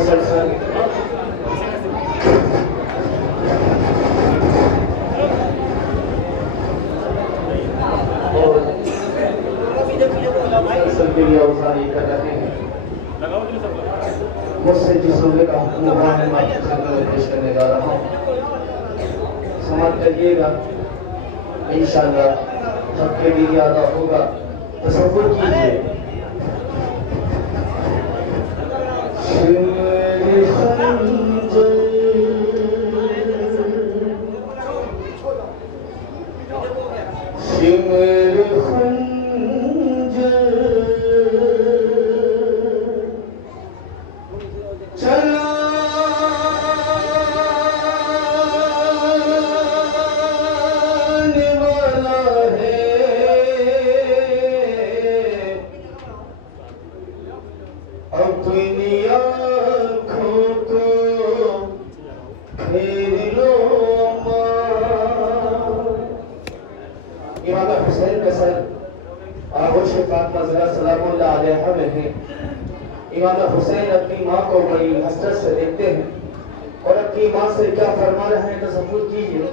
मुसलसल और मुसलसल के लिए अवसारी कर रहे हैं। मुझसे जिस रुपये का पेश करने जा रहा हूँ, समाप्त करिएगा। इंशाअल्लाह जब के लिए अदा होगा तसव्वुर कीजिए। इमाम हुसैन अपनी माँ को बड़ी हसरत से देखते हैं और अपनी माँ से क्या फरमा रहे हैं तसव्वुर कीजिए।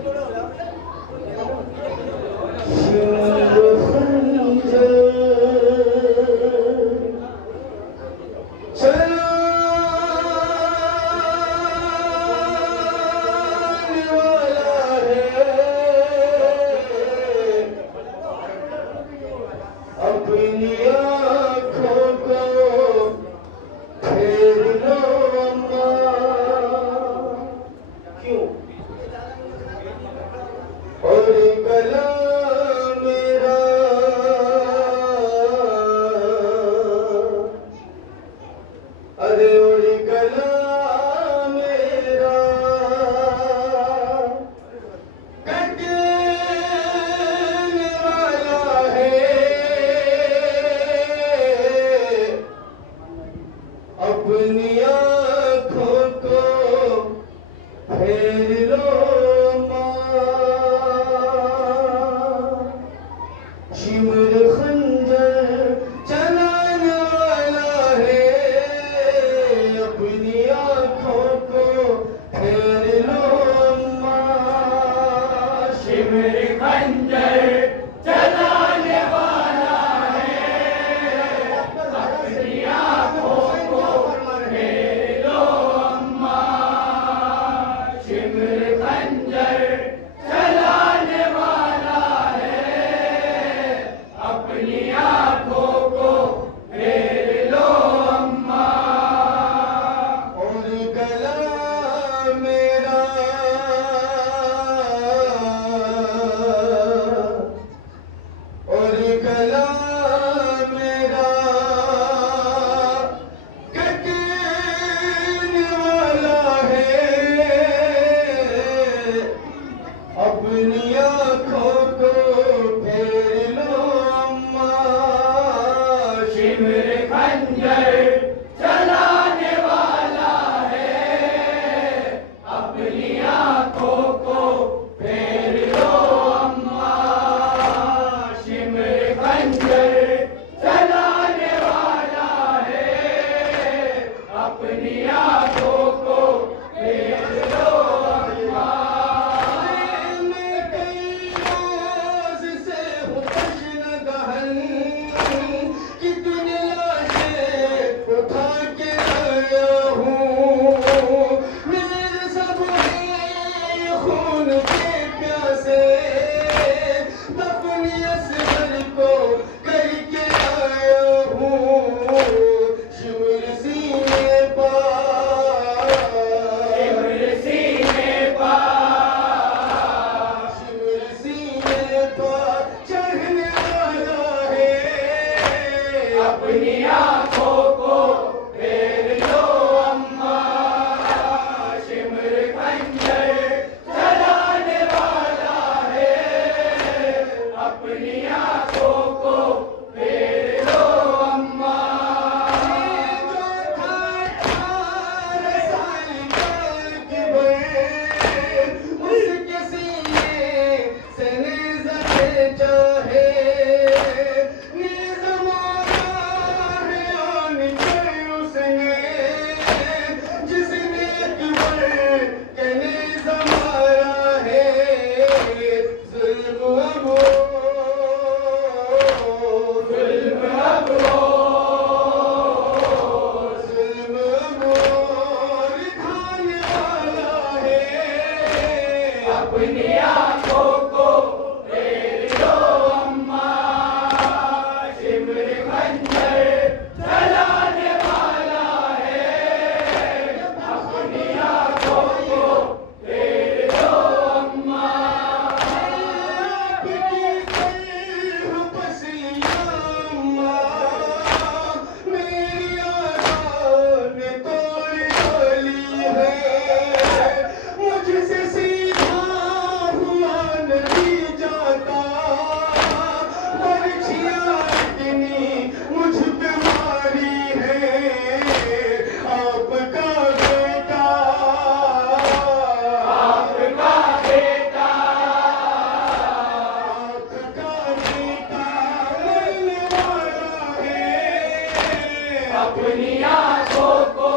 अपनी आंखों को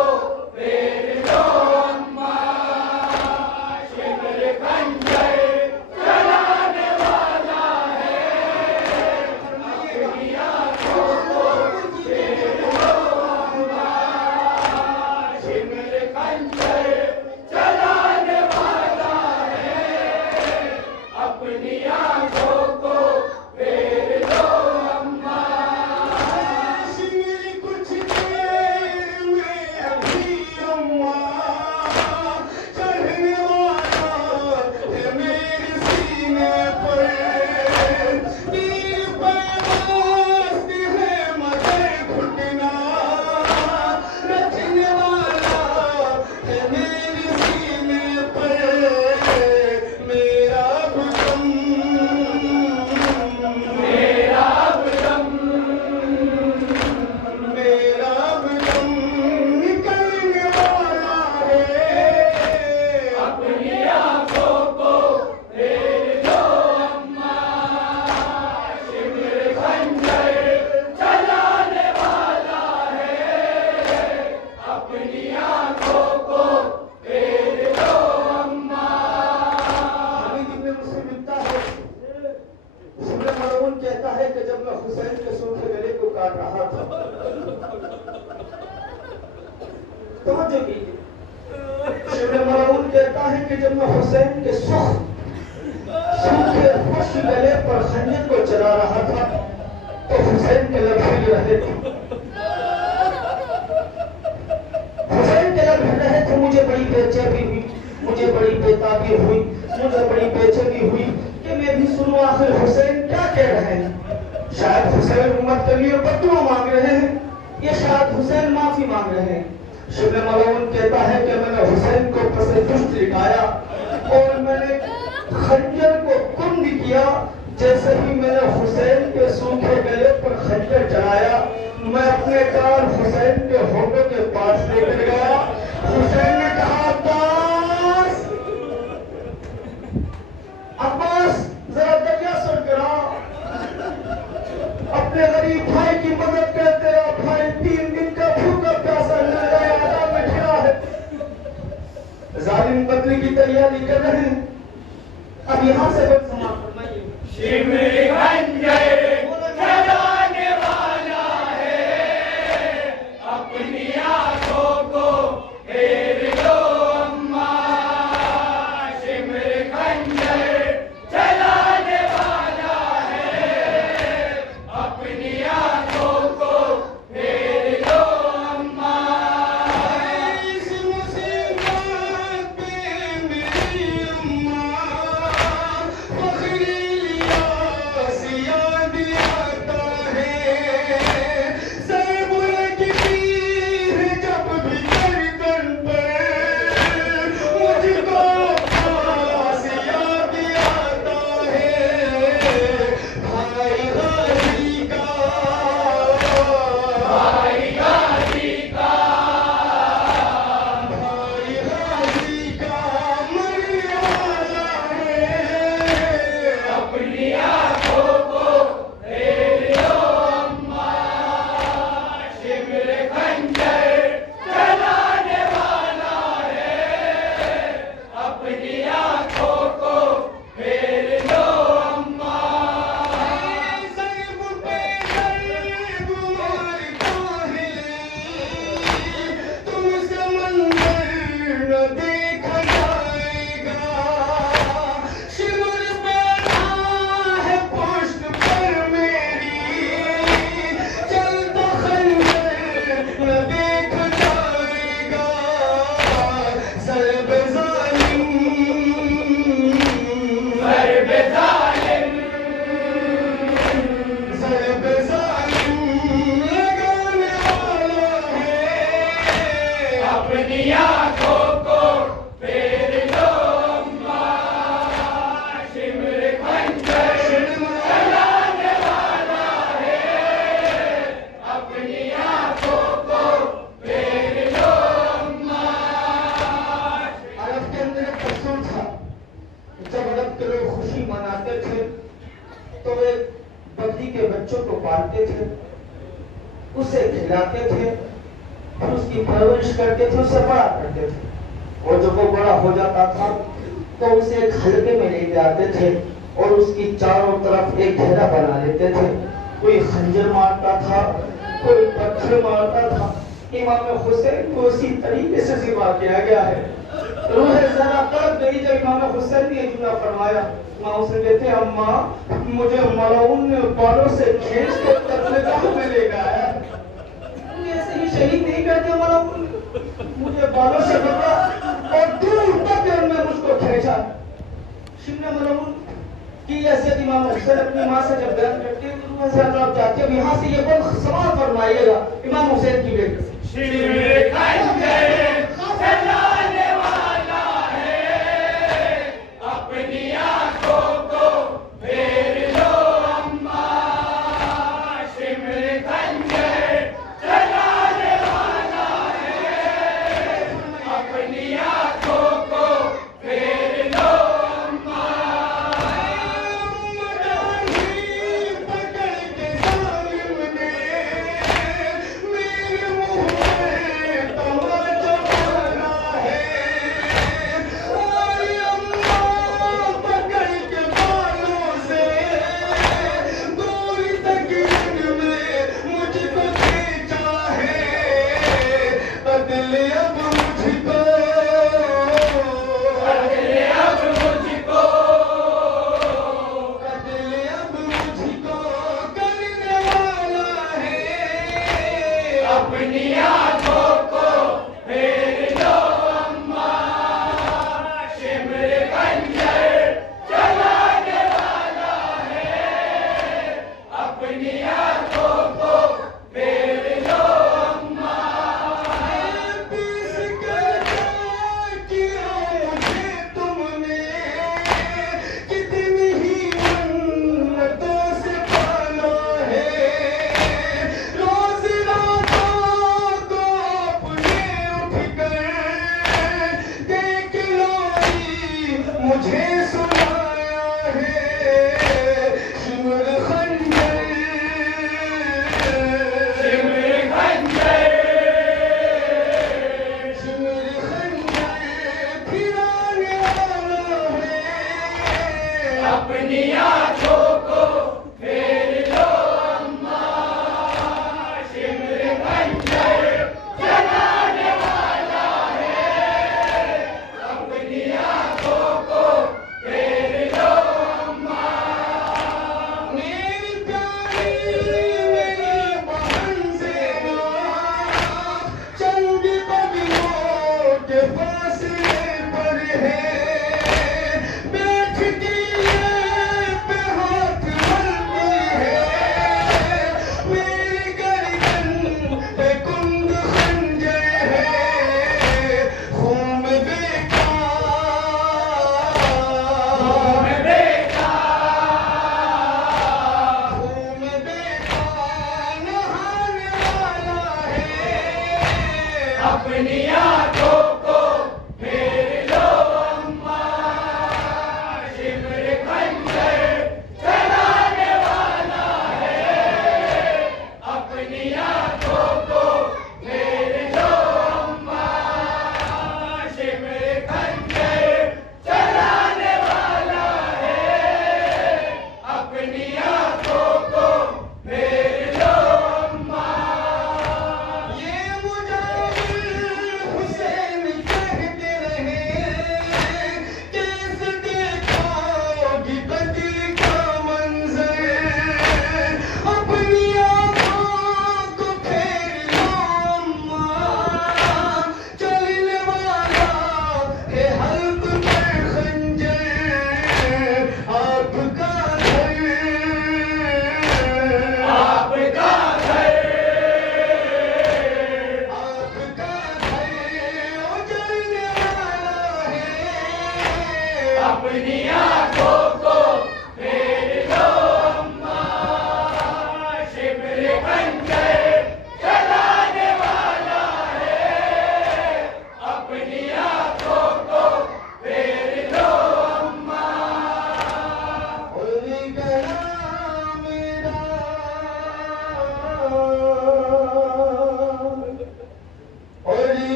फेर लो अम्मा, शिमर खंजर चलाने वाला है। अपनी आंखों को फेर लो अम्मा, शिमर खंजर चलाने वाला है। अपनी आंखों को फेर लो अम्मा। शिमर कुछ देर में अभी अम्मा चढ़ने वाला है मेरे सीने पर। तीर पैमास्त है मगर घुटना रचने वाला है मेरे सीने पर। मेरा भुजम मेरा भुजम मेरा भुजम निकलने वाला है। अपनी आंखों को फेर लो अम्मा, शिमर खंजर चलाने वाला है। अपनी आंखों को फेर लो अम्मा। अभी दिन में मुझसे मिलता है, शिमर मरहून कहता है कि जब मैं हुसैन के सूखे गले को काट रहा था, तवज्जो कीजिए, शिमर मरहून कहता है कि जब मैं हुसैन के सूखे खुश गले पर खंजर को चला रहा था तो हुसैन के लब हिल रहे थे। हुसैन के लब हिल रहे थे। मुझे बड़ी बेचैनी हुई, मुझे बड़ी बेताबी हुई, मुझे बड़ी बेचैनी हुई कि मैं भी सुनूं आखिर हुसैन क्या कह रहे हैं। शायद हुसैन उम्मत के लिए बद्दुआ मांग रहे हैं, या शायद हुसैन माफी मांग रहे हैं। शिमर मरहून कहता है कि मैंने हुसैन को पसे पुष्ट लिटाया और मैंने खंजर को कुंद किया। जैसे ही मैंने हुसैन के सूखे गले पर खंजर चलाया, मैं अपने कान हुसैन के होठों के पास लेकर गया। हुसैन ने कहा, अब्बास अब्बास जरा दरिया सुन करा, अपने गरीब भाई की मदद कर। तेरा भाई 3 दिन का भूखा प्यासा मैदान में खड़ा है। जालिम कत्ल की तैयारी कर रहे हैं। अब यहाँ से बस समाप्त फरमाइए। शिमर खंजर चलाने वाला है। अपनी आंखों को फेर लो अम्मा, शिमर खंजर चलाने वाला है। अपनी आंखों को फेर लो अम्मा। इस मुसीबत पे मेरी अम्मा फख्र लियास याद आता है। ज़रबुल की तीर जब भी गर्दन पर मुझको खास याद आता है। भाई गाजी का भाई गाजी का भाई गाजी का मरने वाला है। अपनी आंखों को फेर लो अम्मा, शिमर खंजर चलाने वाला है। अपनी आंखों को फेर लो अम्मा। ज़रब पे ज़रब मारता है, तुम समंदर न देखा जाएगा। शिमर बैठा है पुष्ट पर मेरी, चलता खंजर न देखा जाएगा। ज़रब ज़ालिम ज़रब ज़ालिम ज़रब ज़ालिम लगाने वाला है। अपनी आंखों को फेर लो अम्मा, शिमर खंजर चलाने वाला है। अपनी आंखों को फेर लो अम्मा। अरब के अंदर एक दस्तूर था, जब अरब के लोग खुशी मनाते थे तो वे बकरी के बच्चों को पालते थे, उसे खिलाते थे, फिर उसकी परवरिश करते थे, उससे बड़ा करते थे। और जब वो बड़ा हो जाता था तो उसे एक हलके में लेके आते थे और उसकी चारों तरफ एक घेरा बना लेते थे। कोई खंजर मारता था, कोई पत्थर मारता था। इमाम हुसैन को उसी तरीके से ज़िबा किया गया है। रूह ज़रा तड़प गई जब इमाम हुसैन ने ये जुमला फरमाया। इमाम हुसैन कहते हैं, अम्मा मुझे मलऊन ने बालों से खींच के कत्लेगाह में ले गया। मुझे ऐसे ही शहीद नहीं करते मलऊन, मुझे बालों से पकड़ा और दूर तक उन्होंने मुझको खींचा। शिमला मलऊन की हैसियत इमाम हुसैन अपनी माँ से जब बयान करते हैं तो रूह ज़रा तड़प जाती है। यहाँ से ये बहुत सवाल फरमाइएगा इमाम हुसैन की बेटी से।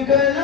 कला